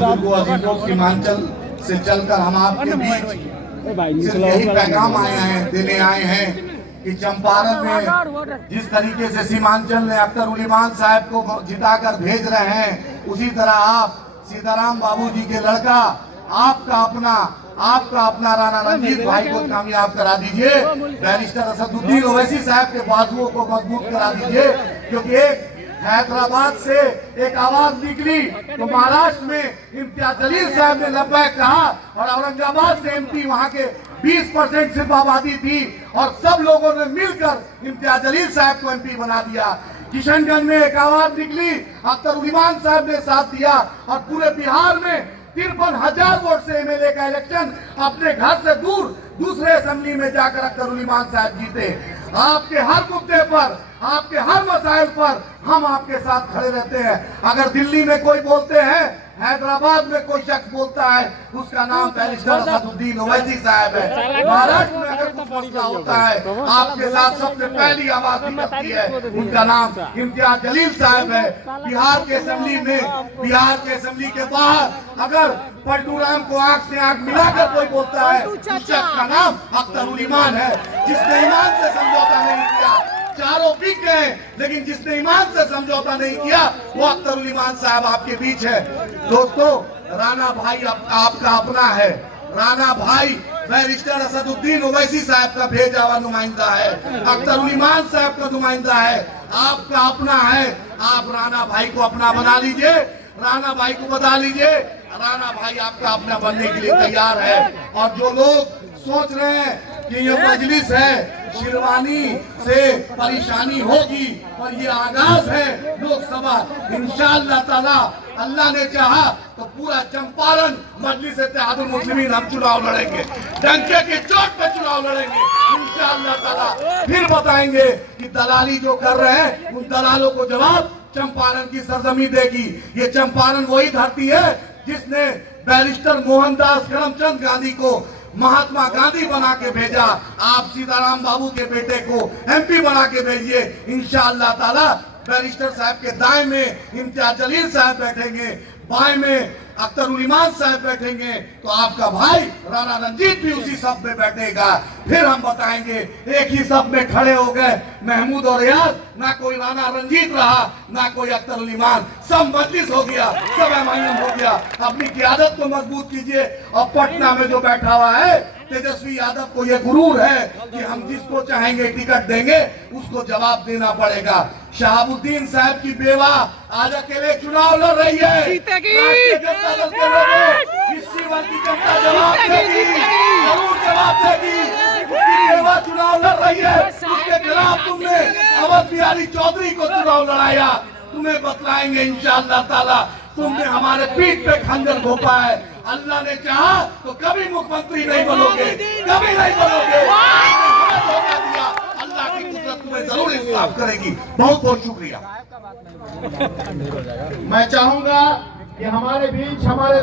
बुजुर्गों अजीजों सीमांचल से चलकर हम आपके बीच सिर्फ यही पैगाम देने आए हैं कि चंपारण में जिस तरीके से सीमांचल ने अख्तर उल ईमान साहब को जिताकर भेज रहे हैं, उसी तरह आप सीताराम बाबूजी के लड़का आपका अपना राणा रंजीत भाई को कामयाब करा दीजिए। बैरिस्टर असदुद्दीन ओवैसी साहब के बाजुओं को मजबूत करा दीजिए, क्योंकि एक हैदराबाद से एक आवाज निकली तो महाराष्ट्र में इम्तियाज जलील साहब ने लब्बैक कहा, और औरंगाबाद से एमपी वहां के 20% सिर्फ आबादी थी और सब लोगों ने मिलकर इम्तियाज जलील साहब को एमपी बना दिया। किशनगंज में एक आवाज निकली, अख्तर उल ईमान साहब ने साथ दिया, और पूरे बिहार में 53,000 वोट से एमएलए का इलेक्शन अपने घर से दूर दूसरे असेंबली में जाकर अख्तर उल ईमान साहब जीते। आपके हर मुद्दे पर, आपके हर मसाइल पर हम आपके साथ खड़े रहते हैं। अगर दिल्ली में कोई बोलते हैं, हैदराबाद में कोई शख्स बोलता है, उसका नाम बैरिस्टर असदुद्दीन ओवैसी साहब है। महाराष्ट्र में अगर कुछ मसला होता है, आपके साथ सबसे पहली आवाज निकलती है, उनका नाम इम्तियाज जलील साहब है। बिहार के असेंबली के बाहर अगर पलटू राम को आंख से आंख मिलाकर कोई बोलता है, उस शख्स का नाम अख्तर उल ईमान है, जिसने ईमान से समझौता नहीं किया। चारों बिक गए, लेकिन जिसने ईमान से समझौता नहीं किया वो अख्तर उल ईमान साहब आपके बीच है। दोस्तों, राणा भाई आपका अपना है। राणा भाई बैरिस्टर असदुद्दीन ओवैसी साहब का भेजा हुआ नुमाइंदा है, अख्तर उल ईमान साहब का नुमाइंदा है, आपका अपना है। आप राणा भाई को अपना बना लीजिए, राणा भाई को बता लीजिए, राणा भाई आपका अपना बनने के लिए तैयार है। और जो लोग सोच रहे हैं कि ये मजलिस है, शिरवानी से परेशानी होगी, और ये आगाज है लोकसभा, इंशाअल्लाह ताला अल्लाह ने चाहा तो पूरा चंपारण मजलिस इत्तेहादुल मुस्लिमीन हम चुनाव लड़ेंगे, डंके के चोट पे चुनाव लड़ेंगे इंशाअल्लाह ताला। फिर बताएंगे कि दलाली जो कर रहे हैं, उन दलालों को जवाब चंपारण की सरजमी देगी। ये चंपारण वही धरती है जिसने बैरिस्टर मोहनदास करमचंद गांधी को महात्मा गांधी बना के भेजा। आप सीताराम बाबू के बेटे को एमपी बना के भेजिए, इंशाअल्लाह ताला। बैरिस्टर साहब के दाएं में इम्तियाज जलील साहब बैठेंगे, बाएं में अख्तर उल ईमान साहब बैठेंगे, तो आपका भाई राणा रंजीत भी उसी सब में बैठेगा। फिर हम बताएंगे, एक ही सब में खड़े हो गए महमूद और रियाज, ना कोई राणा रंजीत रहा, ना कोई अख्तर उल ईमान, सब मजलिस हो गया, सब एमआईएम हो गया। अपनी क़यादत को मजबूत कीजिए। और पटना में जो बैठा हुआ है तेजस्वी यादव को ये गुरूर है कि हम जिसको चाहेंगे टिकट देंगे, उसको जवाब देना पड़ेगा। शहाबुद्दीन साहब की बेवा आज अकेले चुनाव लड़ रही है, राष्ट्रीय जनता दल के लोगों, इस जीवन की जनता जवाब देगी, जरूर जवाब देगी। उसकी बेवा चुनाव लड़ रही है, उसके खिलाफ तुमने अवध बिहारी चौधरी को चुनाव लड़ाया, तुम्हें बतलाएंगे इंशाअल्लाह ताला। तुमने हमारे पीठ पे खंजर घोंपा है, अल्लाह ने चाहा तो कभी मुख्यमंत्री नहीं बनोगे, कभी नहीं बनोगे। अल्लाह की कुदरत तुम्हें जरूर इंसाफ करेगी। बहुत बहुत शुक्रिया। मैं चाहूंगा कि हमारे बीच हमारे